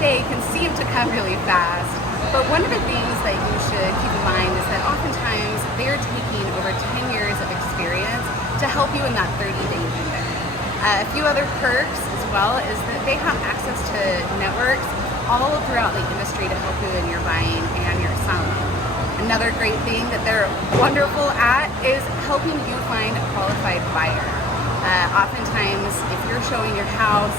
day can seem to come really fast, but one of the things that you should keep in mind is that oftentimes they're taking over 10 years of experience to help you in that 30-day window. A few other perks as well is that they have access to networks all throughout the industry to help you in your buying and your selling. Another great thing that they're wonderful at is helping you find a qualified buyer. Oftentimes, if you're showing your house,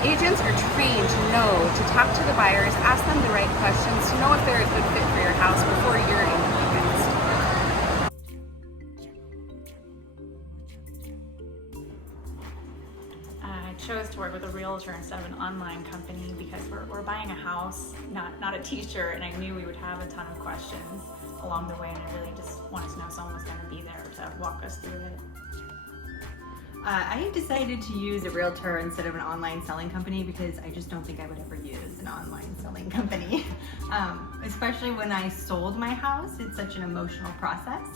agents are trained to know to talk to the buyers, ask them the right questions to know if they're a good fit for your house before you're even convinced. I chose to work with a realtor instead of an online company because we're buying a house, not a t-shirt, and I knew we would have a ton of questions along the way, and I really just wanted to know someone was going to be there to walk us through it. I decided to use a realtor instead of an online selling company because I just don't think I would ever use an online selling company. Especially when I sold my house, it's such an emotional process.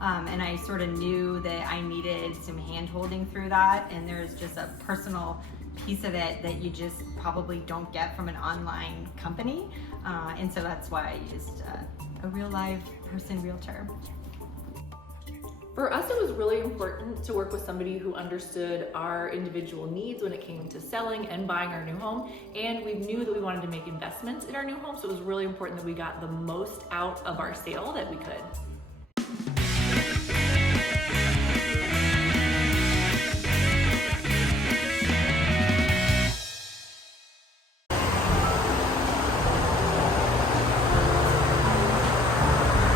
And I sort of knew that I needed some hand-holding through that, and there's just a personal piece of it that you just probably don't get from an online company. And so that's why I used a real live person realtor. For us, it was really important to work with somebody who understood our individual needs when it came to selling and buying our new home. And we knew that we wanted to make investments in our new home, so it was really important that we got the most out of our sale that we could.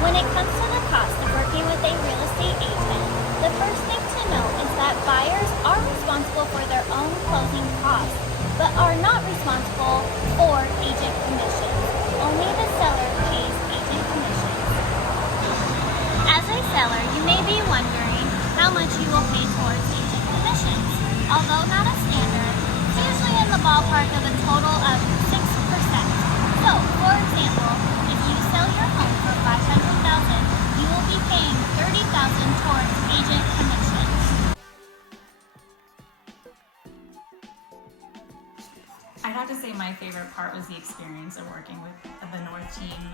When it comes to the cost of working with a real estate agent, the first thing to note is that buyers are responsible for their own closing costs, but are not responsible for agent commissions. Only the seller pays agent commissions. As a seller, you may be wondering how much you will pay towards agent commissions. Although not a standard, it's usually in the ballpark of a total of 6%. So, for example, if you sell your home for $500,000, you will be paying $30,000 towards agent commissions. I'd have to say my favorite part was the experience of working with the North team.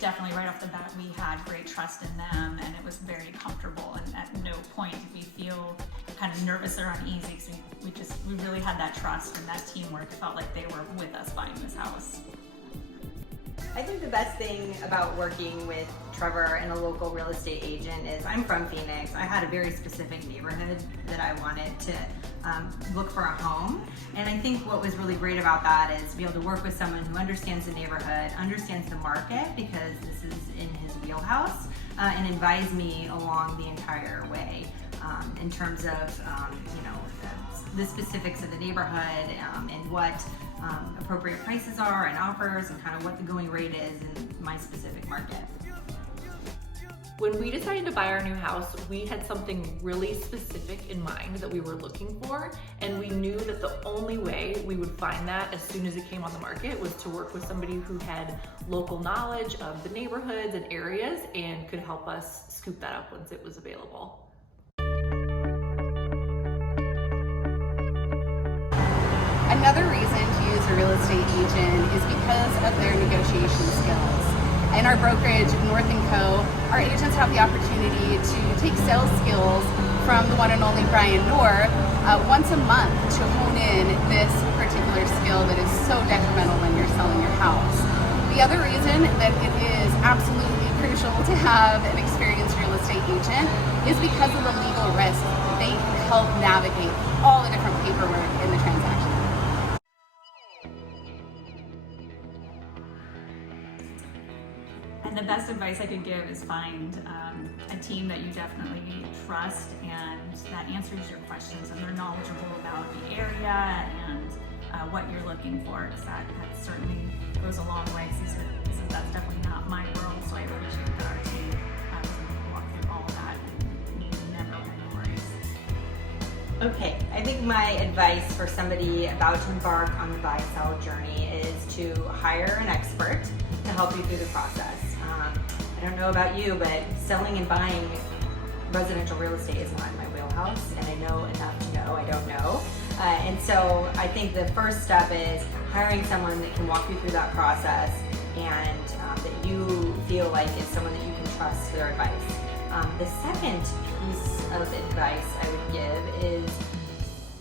Definitely right off the bat, we had great trust in them, and it was very comfortable, and at no point did we feel kind of nervous or uneasy, because we really had that trust, and that teamwork felt like they were with us buying this house. I think the best thing about working with Trevor and a local real estate agent is I'm from Phoenix. I had a very specific neighborhood that I wanted to look for a home. And I think what was really great about that is to be able to work with someone who understands the neighborhood, understands the market, because this is in his wheelhouse, and advise me along the entire way in terms of the specifics of the neighborhood and what appropriate prices are and offers and kind of what the going rate is in my specific market. When we decided to buy our new house, we had something really specific in mind that we were looking for, and we knew that the only way we would find that as soon as it came on the market was to work with somebody who had local knowledge of the neighborhoods and areas and could help us scoop that up once it was available. Another reason to use a real estate agent is because of their negotiation skills. In our brokerage, North & Co., our agents have the opportunity to take sales skills from the one and only Brian North once a month to hone in this particular skill that is so detrimental when you're selling your house. The other reason that it is absolutely crucial to have an experienced real estate agent is because of the legal risk. They can help navigate all the different paperwork in the transaction. And the best advice I could give is find a team that you definitely trust and that answers your questions, and they're knowledgeable about the area and what you're looking for, because that certainly goes a long way. That's definitely not my world, so I appreciate that our team was able to walk through all of that and never had any worries. Okay, I think my advice for somebody about to embark on the buy-sell journey is to hire an expert to help you through the process. I don't know about you, but selling and buying residential real estate is not in my wheelhouse, and I know enough to know I don't know. And so I think the first step is hiring someone that can walk you through that process and that you feel like is someone that you can trust their advice. The second piece of advice I would give is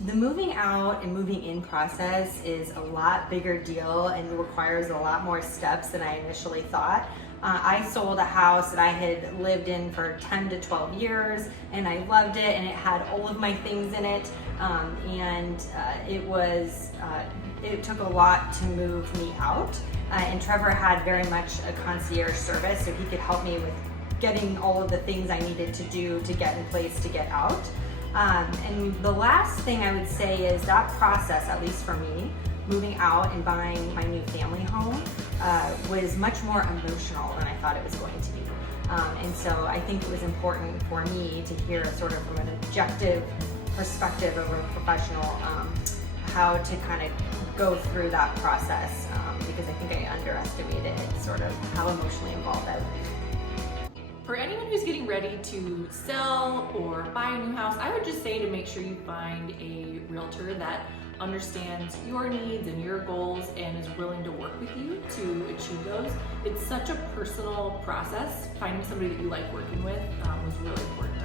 the moving out and moving in process is a lot bigger deal and requires a lot more steps than I initially thought. I sold a house that I had lived in for 10 to 12 years, and I loved it, and it had all of my things in it, it took a lot to move me out, and Trevor had very much a concierge service, so he could help me with getting all of the things I needed to do to get in place to get out. And the last thing I would say is that process, at least for me, moving out and buying my new family home was much more emotional than I thought it was going to be. And so I think it was important for me to hear sort of from an objective perspective of a professional how to kind of go through that process because I think I underestimated sort of how emotionally involved I would be. For anyone who's getting ready to sell or buy a new house, I would just say to make sure you find a realtor that understands your needs and your goals and is willing to work with you to achieve those. It's such a personal process. Finding somebody that you like working with was really important.